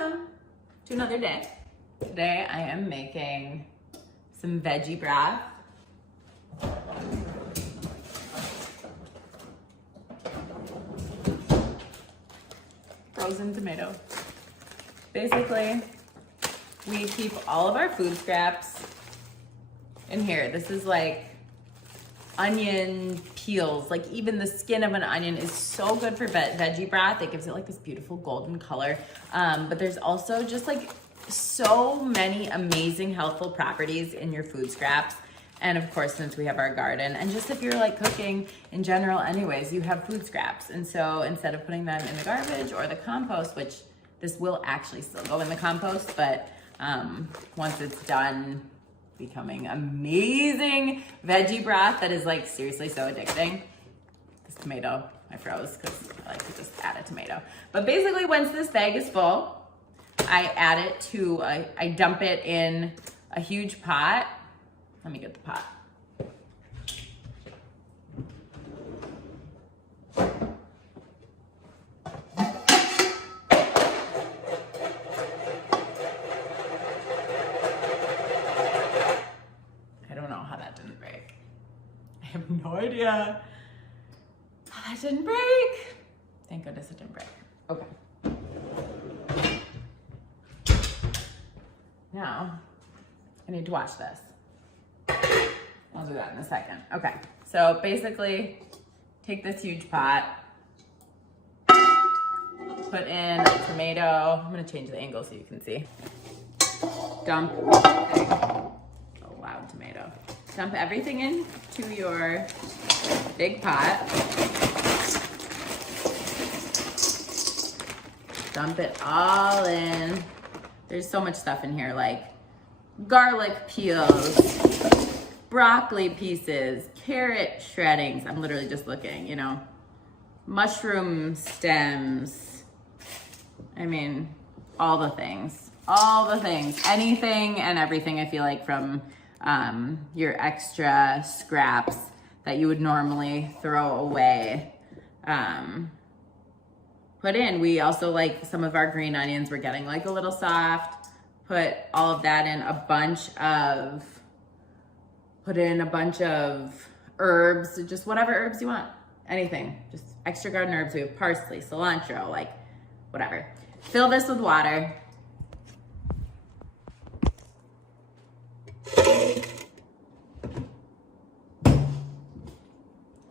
welcome to another day. Today I am making some veggie broth. Frozen tomato. Basically, we keep all of our food scraps in here. This is like onion peels, like even the skin of an onion is so good for veggie broth. It gives it like this beautiful golden color. But there's also just like so many amazing healthful properties in your food scraps. And of course, since we have our garden, and just if you're like cooking in general anyways, you have food scraps. And so instead of putting them in the garbage or the compost, which this will actually still go in the compost, but once it's done becoming amazing veggie broth that is like seriously so addicting. This tomato I froze because I like to just add a tomato. But basically once this bag is full, I add it to, I dump it in a huge pot. Let me get the pot. I don't know how that didn't break. I have no idea how that didn't break. Thank goodness it didn't break. Okay. Now, I need to wash this. I'll do that in a second. Okay, so basically, take this huge pot, put in a tomato. I'm gonna change the angle so you can see. Dump everything. Oh, loud tomato. Dump everything into your big pot. Dump it all in. There's so much stuff in here, like garlic peels, broccoli pieces, carrot shreddings. I'm literally just looking, you know, mushroom stems. I mean, all the things, anything and everything. I feel like from your extra scraps that you would normally throw away. Put in. We also like some of our green onions were getting like a little soft. Put all of that in, put in a bunch of herbs, just whatever herbs you want, anything, just extra garden herbs. We have parsley, cilantro, like whatever. Fill this with water.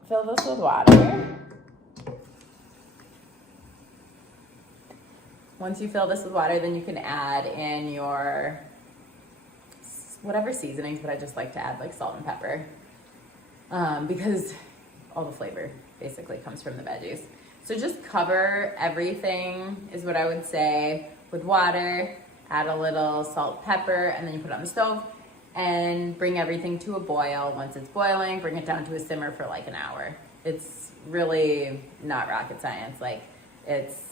Fill this with water. Once you fill this with water, then you can add in your whatever seasonings, but I just like to add like salt and pepper because all the flavor basically comes from the veggies. So just cover everything is what I would say with water, add a little salt, pepper, and then you put it on the stove and bring everything to a boil. Once it's boiling, bring it down to a simmer for like an hour. It's really not rocket science. Like it's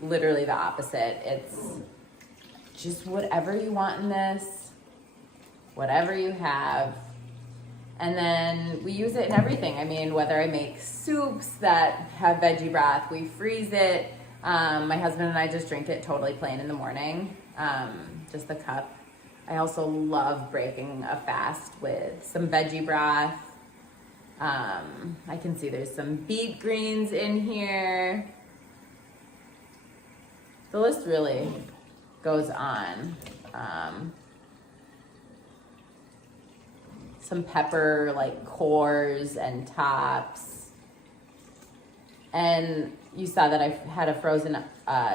literally the opposite. It's just whatever you want in this, whatever you have. And then we use it in everything. I mean, whether I make soups that have veggie broth, we freeze it. My husband and I just drink it totally plain in the morning, just a cup. I also love breaking a fast with some veggie broth. I can see there's some beet greens in here. The list really goes on. Some pepper, like cores and tops. And you saw that I had a frozen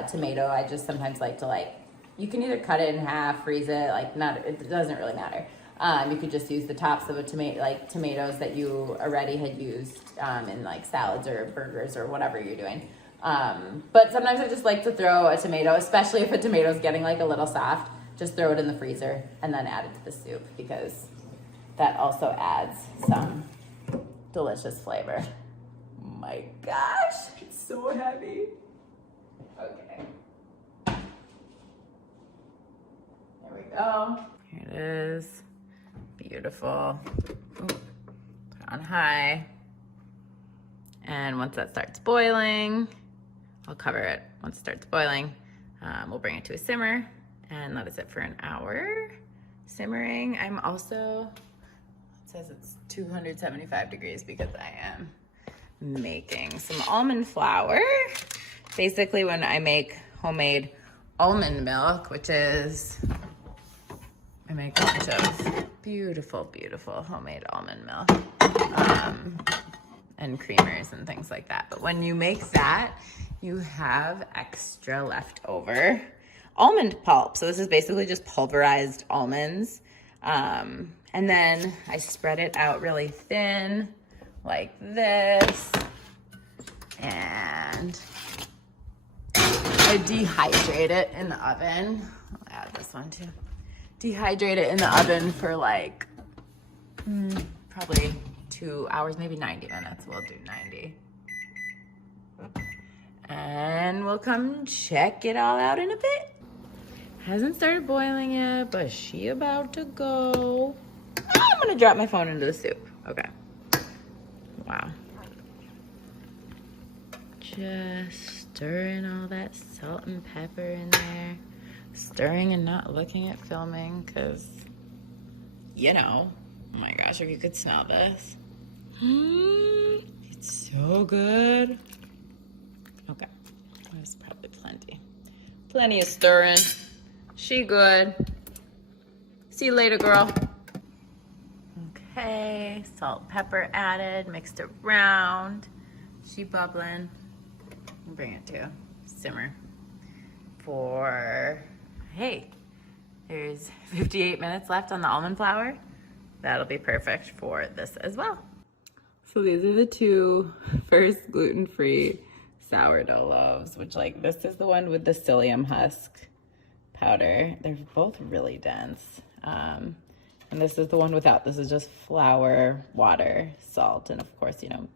tomato. I just sometimes like to you can either cut it in half, freeze it, it doesn't really matter. You could just use the tops of a tomatoes that you already had used in like salads or burgers or whatever you're doing. But sometimes I just like to throw a tomato, especially if a tomato is getting like a little soft, just throw it in the freezer and then add it to the soup because that also adds some delicious flavor. Oh my gosh, it's so heavy. Okay. There we go. Here it is. Beautiful. Ooh. Put it on high. And once that starts boiling, I'll cover it once it starts boiling. We'll bring it to a simmer and let it sit for an hour simmering. I'm also, it says it's 275 degrees because I am making some almond flour. Basically, when I make homemade almond milk, which is, I make a bunch of beautiful, beautiful homemade almond milk and creamers and things like that. But when you make that, you have extra leftover almond pulp. So this is basically just pulverized almonds. And then I spread it out really thin like this. And I dehydrate it in the oven. I'll add this one too. Dehydrate it in the oven for like probably 2 hours, maybe 90 minutes. We'll do 90. And we'll come check it all out in a bit. Hasn't started boiling yet, but she about to go. I'm gonna drop my phone into the soup. Okay. Wow. Just stirring all that salt and pepper in there. Stirring and not looking at filming, because, you know, oh my gosh, if you could smell this. It's so good. Okay, there's probably plenty. Plenty of stirring. She good. See you later, girl. Okay, salt, pepper added, mixed around. She bubbling. We'll bring it to simmer for, hey, there's 58 minutes left on the almond flour. That'll be perfect for this as well. So these are the two first gluten-free sourdough loaves, which, like, this is the one with the psyllium husk powder. They're both really dense. And this is the one without. This is just flour, water, salt, and of course, you know,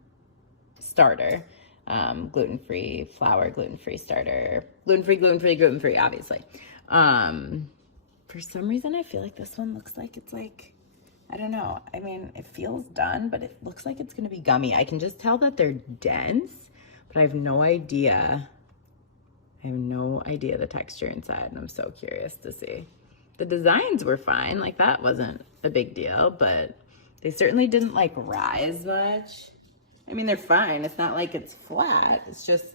starter. Gluten-free flour, gluten-free starter, gluten-free, obviously. For some reason, I feel like this one looks like it's like, I don't know. I mean, it feels done, but it looks like it's gonna be gummy. I can just tell that they're dense, but I have no idea. I have no idea the texture inside, and I'm so curious to see. The designs were fine, like that wasn't a big deal, but they certainly didn't like rise much. I mean, they're fine. It's not like it's flat. It's just,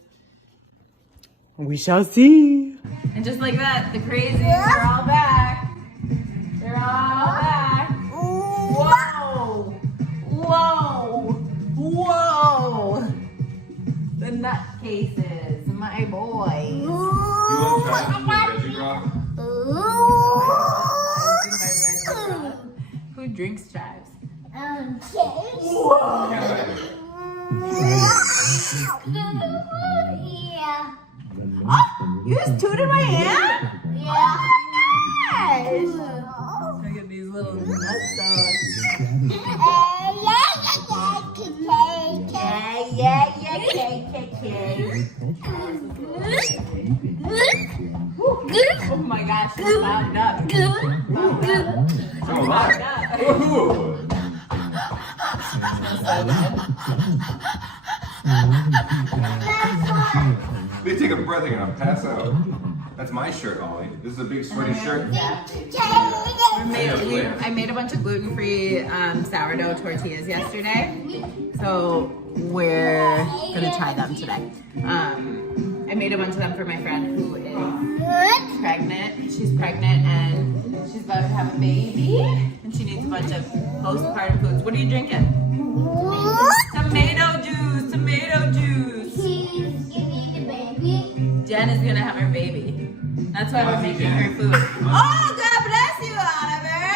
we shall see. And just like that, the crazies are all back. They're all back. Whoa! Whoa! Whoa! The nutcases, my boys. You want to try my veggie broth? Who drinks chives? Whoa! Yeah. Oh, you just tooted my hand? Yeah. Gosh! Look at these little nuts. Oh my gosh, she's loud up. Loud up. They take a breath, they're gonna pass out. That's my shirt, Ollie. This is a big sweaty shirt. I made a bunch of gluten-free sourdough tortillas yesterday, so we're gonna try them today. I made a bunch of them for my friend who is pregnant. She's pregnant and she's about to have a baby, and she needs a bunch of postpartum foods. What are you drinking? Tomato juice. Tomato juice. He's giving the baby. Jen is gonna have her baby. That's why we're making her food. Oh, God bless you, Oliver!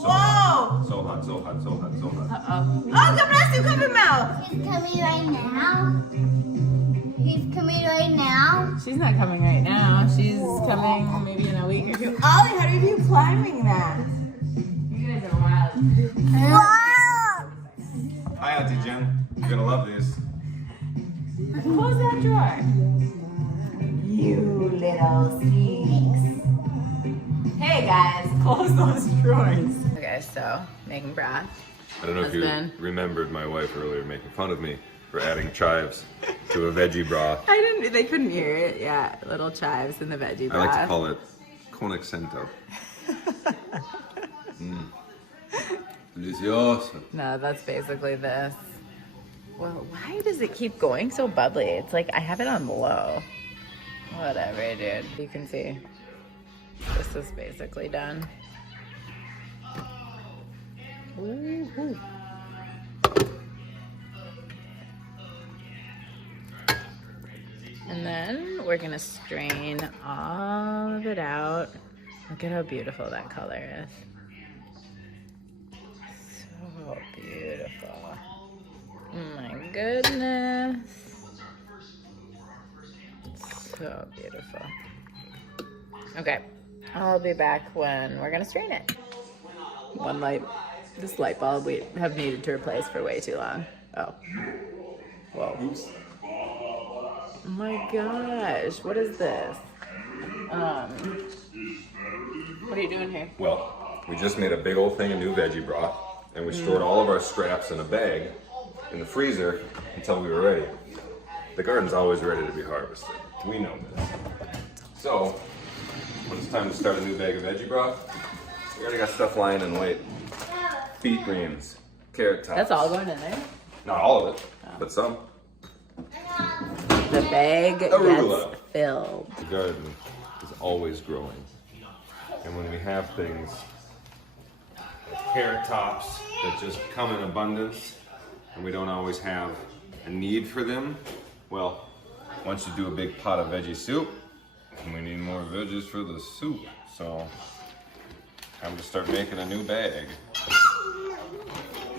Whoa! So hot, so hot, so hot, so hot. Uh-oh. Oh, God bless you, cover mouth! He's coming right now. He's coming right now. She's not coming right now. She's coming maybe in a week or two. Ollie, how do you do climbing that? You guys are wild. Wow. Hi, Auntie Jen. You're gonna love this. Close that drawer. You little sneaks. Hey guys, close those drawers. Okay, so making broth. I don't know if Husband. you remembered my wife earlier making fun of me for adding chives to a veggie broth. They couldn't hear it. Yeah, little chives in the veggie broth. I like to call it con accento. Delicioso. No, that's basically this. Well, why does it keep going so bubbly? It's like I have it on low. Whatever, dude. You can see this is basically done. Ooh. And then we're gonna strain all of it out. Look at how beautiful that color is. So beautiful. Oh my goodness. So beautiful. Okay, I'll be back when we're gonna strain it. This light bulb we have needed to replace for way too long. Oh. Whoa. Oops. Oh my gosh, what is this? What are you doing here? Well, we just made a big old thing of new veggie broth, and we stored all of our scraps in a bag in the freezer until we were ready. The garden's always ready to be harvested. We know this. So, when it's time to start a new bag of veggie broth, we already got stuff lying in wait. Beet greens, carrot tops. That's all going in there? Not all of it, but some. The bag Arugula. gets filled. The garden is always growing. And when we have things like carrot tops that just come in abundance and we don't always have a need for them, well, once you do a big pot of veggie soup, we need more veggies for the soup. So, time to start making a new bag.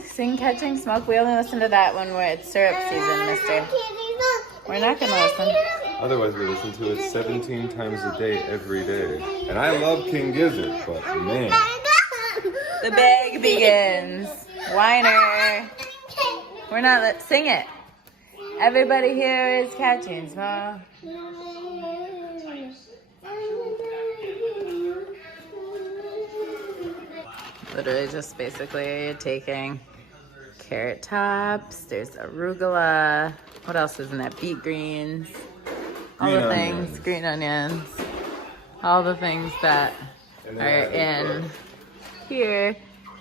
Sing Catching Smoke. We only listen to that when it's syrup season, mister. We're not going to listen. Otherwise, we listen to it 17 times a day, every day. And I love King Gizzard, but man. The bag begins. Whiner. We're not, sing it. Everybody here is catching smoke. Literally just basically taking carrot tops, there's arugula, what else is in that? Beet greens, all the things, green onions, all the things that are in here,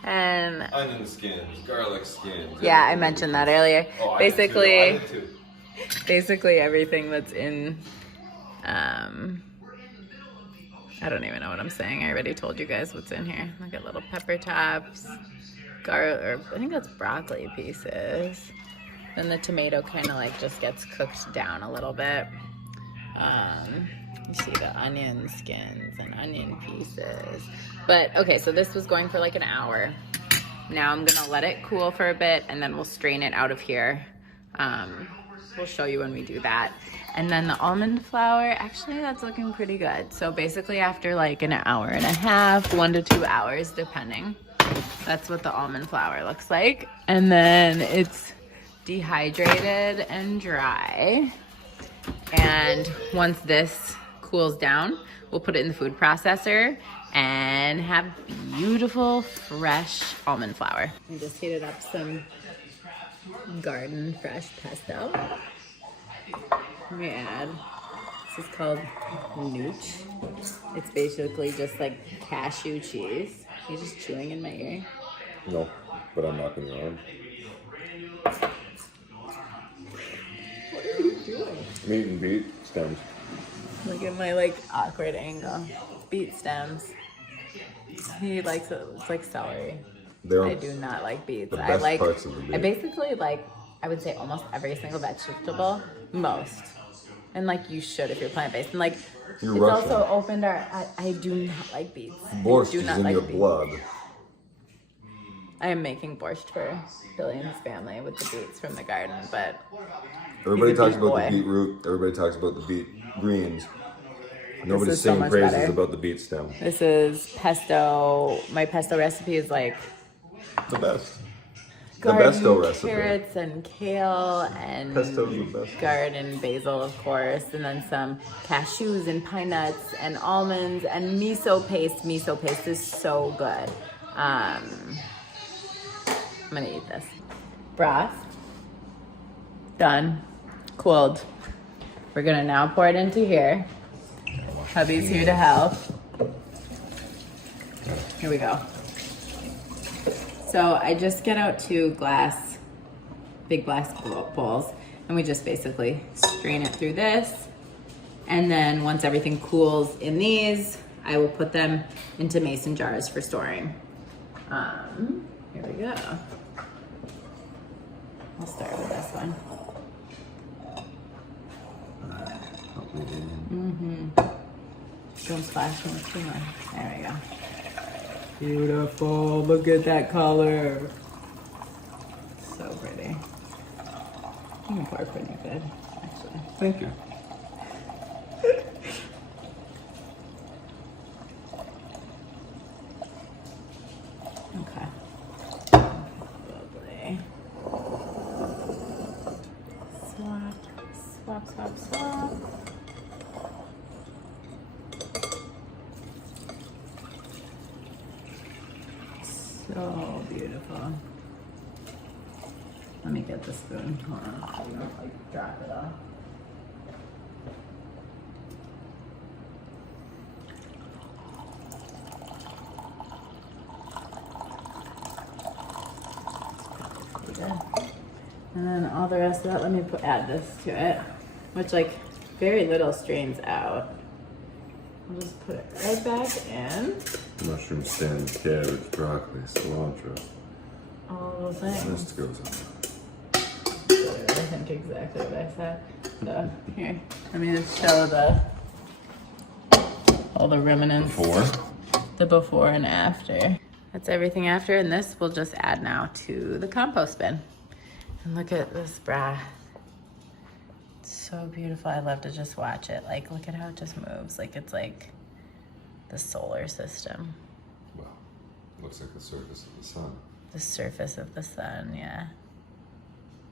and onion skins, garlic skins. Yeah, I mentioned that earlier. Oh, basically, I did too. basically everything that's in, I don't even know what I'm saying. I already told you guys what's in here. Look at little pepper tops, I think that's broccoli pieces. Then the tomato kind of like just gets cooked down a little bit. You see the onion skins and onion pieces. But okay, so this was going for like an hour. Now I'm gonna let it cool for a bit and then we'll strain it out of here. We'll show you when we do that. And then the almond flour, actually that's looking pretty good. So basically after like an hour and a half, 1 to 2 hours, depending. That's what the almond flour looks like. And then it's dehydrated and dry. And once this cools down, we'll put it in the food processor and have beautiful, fresh almond flour. I just heated up some garden fresh pesto. Let me add, this is called nooch. It's basically just like cashew cheese. You're just chewing in my ear. No, but I'm not gonna arm. What are you doing? I'm eating beet stems. Look at my like awkward angle. Beet stems. He likes it. It's like celery. I do not like beets. The I best like. parts of the beet. I basically like. I would say almost every single vegetable. Most. And like you should if you're plant-based. And like You're it's Russian. also opened our. I do not like beets. Borscht do is not in like your beets. blood. I am making borscht for Billy and his family with the beets from the garden, but Everybody he's a talks beet about boy. the beetroot. Everybody talks about the beet greens. Nobody's is so saying much praises better. about the beet stem. This is pesto. My pesto recipe is like The best. The garden besto recipe. carrots and kale and Pesto's the best. garden basil, of course, and then some cashews and pine nuts and almonds and miso paste. Miso paste is so good. I'm gonna eat this broth. Done. Cooled. We're gonna now pour it into here. Hubby's here to help. Here we go. So I just get out 2 big glass bowls, and we just basically strain it through this. And then once everything cools in these, I will put them into mason jars for storing. Here we go. I'll start with this one. Don't splash me too much. There we go. Beautiful. Look at that color. So pretty. You can pour pretty good, actually. Thank you. Okay. Lovely. Swap, swap, swap, swap. So beautiful. Let me get the spoon. Hold on. I don't like drop it off. And then all the rest of that, let me add this to it, which like very little strains out. I'll just put it right back in. Mushroom stand, cabbage, broccoli, cilantro. All those things. List goes on. I think exactly what I said. So here, let me just show all the remnants. The before and after. That's everything after, and this we'll just add now to the compost bin. And look at this broth. It's so beautiful. I love to just watch it. Like, look at how it just moves. Like, it's like the solar system. Well, looks like the surface of the sun. The surface of the sun, yeah.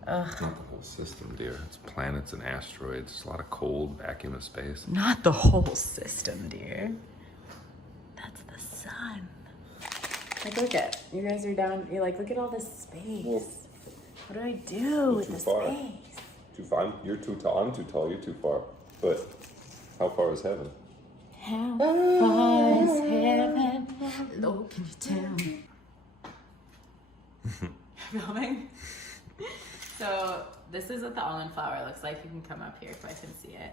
Ugh. It's not the whole system, dear. It's planets and asteroids. There's a lot of cold vacuum of space. Not the whole system, dear. That's the sun. Like, look at, you guys are down, you're like, look at all this space. Well, what do I do with the far. space? Too far. You're too tall. I'm too tall. You're too far. But how far is heaven? How far is heaven? Lord, can you tell me? Filming? So this is what the almond flour looks like. You can come up here so I can see it.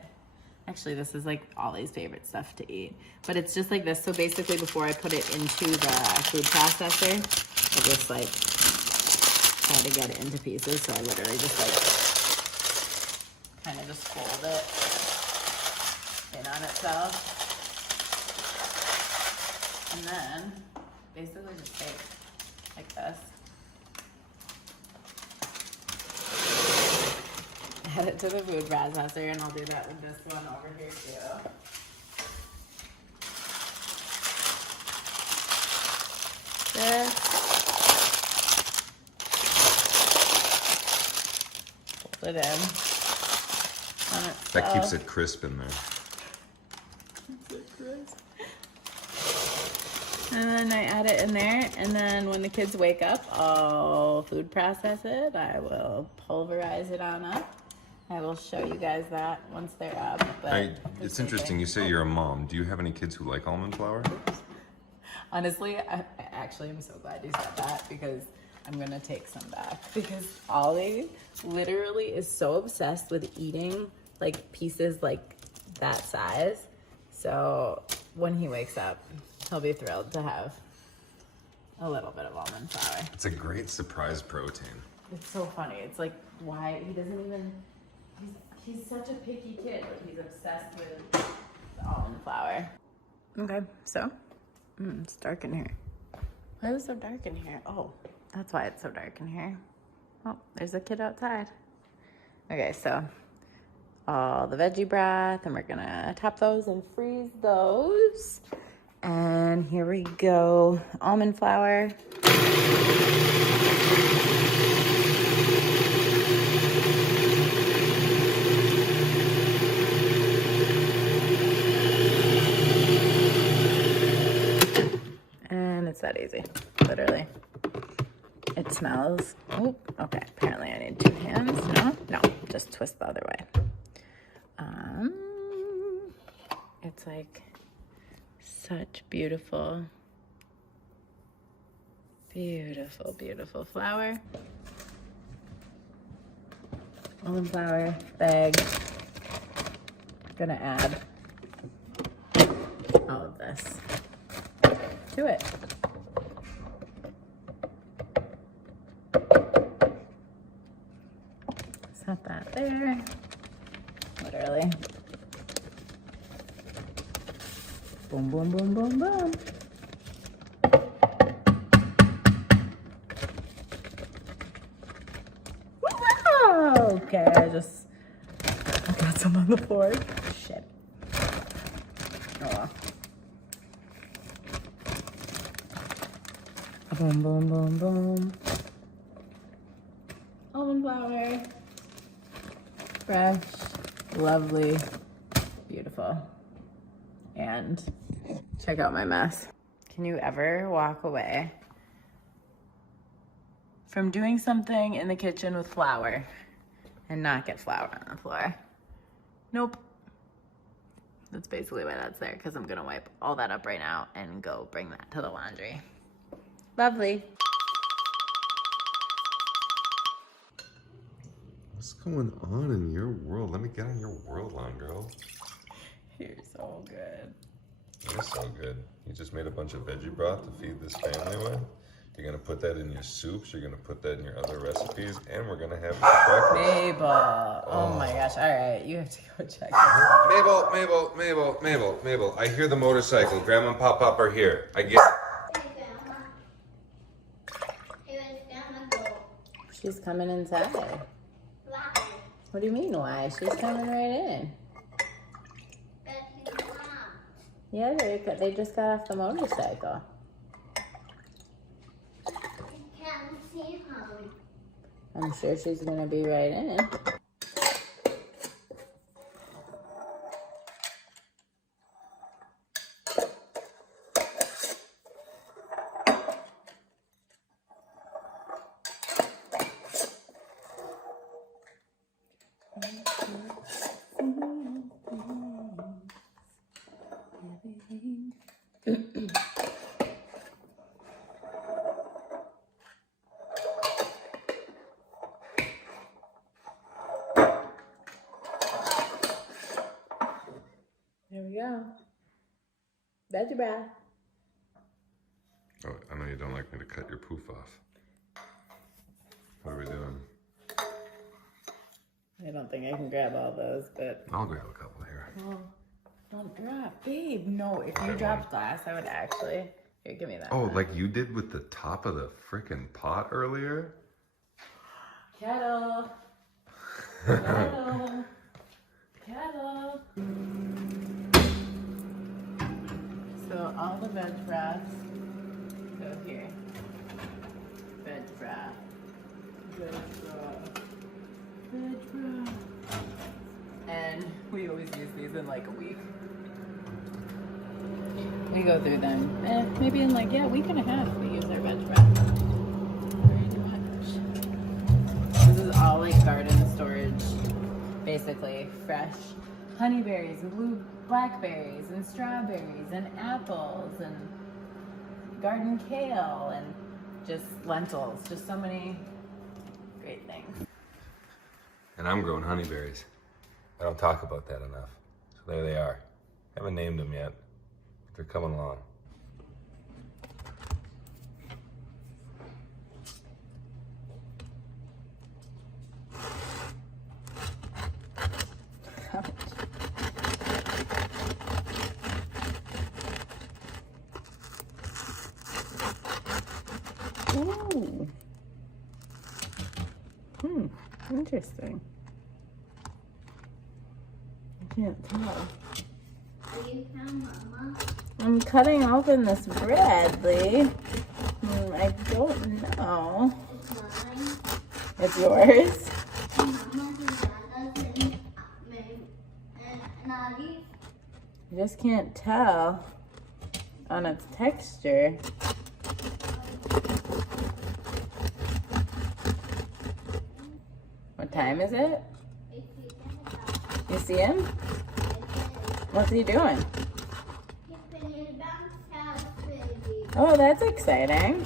Actually, this is like Ollie's favorite stuff to eat. But it's just like this. So basically before I put it into the food processor, I just like try to get it into pieces. So I literally just like kind of just fold it in on itself. And then basically just take like this. Add it to the food processor, and I'll do that with this one over here too. This. Fold it in. That keeps it crisp in there. And then I add it in there, and then when the kids wake up, I'll food process it. I will pulverize it on up. I will show you guys that once they're up. But It's interesting. You say you're a mom. Do you have any kids who like almond flour? Honestly, I actually am so glad you said that, because I'm gonna take some back. Because Ollie literally is so obsessed with eating like pieces like that size. So when he wakes up, he'll be thrilled to have a little bit of almond flour. It's a great surprise protein. It's so funny. It's like, why he doesn't even, he's such a picky kid, but he's obsessed with the almond flour. Okay, so, it's dark in here. Why is it so dark in here? Oh, that's why it's so dark in here. Oh, there's a kid outside. Okay, so all the veggie broth, and we're gonna top those and freeze those. And here we go, almond flour. And it's that easy, literally. It smells. Oh, okay. Apparently I need 2 hands. No, just twist the other way. It's like such beautiful, beautiful, beautiful flour. Almond flour, bag. Gonna add all of this to it. Set that there, literally. Boom, boom, boom, boom, boom. Wow! Okay, I got some on the floor. Shit. Oh well. Boom, boom, boom, boom. Almond flour. Fresh, lovely, beautiful. And check out my mess. Can you ever walk away from doing something in the kitchen with flour and not get flour on the floor? Nope. That's basically why that's there, because I'm gonna wipe all that up right now and go bring that to the laundry. Lovely. What's going on in your world? Let me get on your world line, girl. You're so good. You're so good. You just made a bunch of veggie broth to feed this family with. You're gonna put that in your soups. You're gonna put that in your other recipes, and we're gonna have it for breakfast. Mabel. Oh my gosh. All right, you have to go check this out. Mabel. I hear the motorcycle. Grandma and Pop are here. I get it. She's coming inside. What do you mean, why? She's coming right in. Yeah, they just got off the motorcycle. I'm sure she's gonna be right in. There we go. Veggie broth. Oh, I know you don't like me to cut your poof off. What are we doing? I don't think I can grab all those, but... I'll grab a couple here. Oh, don't drop, babe. No, if you dropped glass, I would actually... Here, give me that. Oh, like you did with the top of the frickin' pot earlier? Kettle. Kettle. Kettle. So all the veg broths go here. Veg broth. Veg broth. Veg broth. And we always use these in like a week. We go through them. Maybe in like, a week and a half we use our veg broth. Very much. This is all like garden storage. Basically fresh honeyberries and blackberries and strawberries and apples and garden kale and just lentils. Just so many great things. And I'm growing honeyberries. I don't talk about that enough. So there they are. Haven't named them yet. They're coming along. Ooh. Interesting. I can't tell. I'm cutting open this bread, Lee. I don't know. It's yours? I just can't tell on its texture. time is it? You see him? What's he doing? Oh, that's exciting.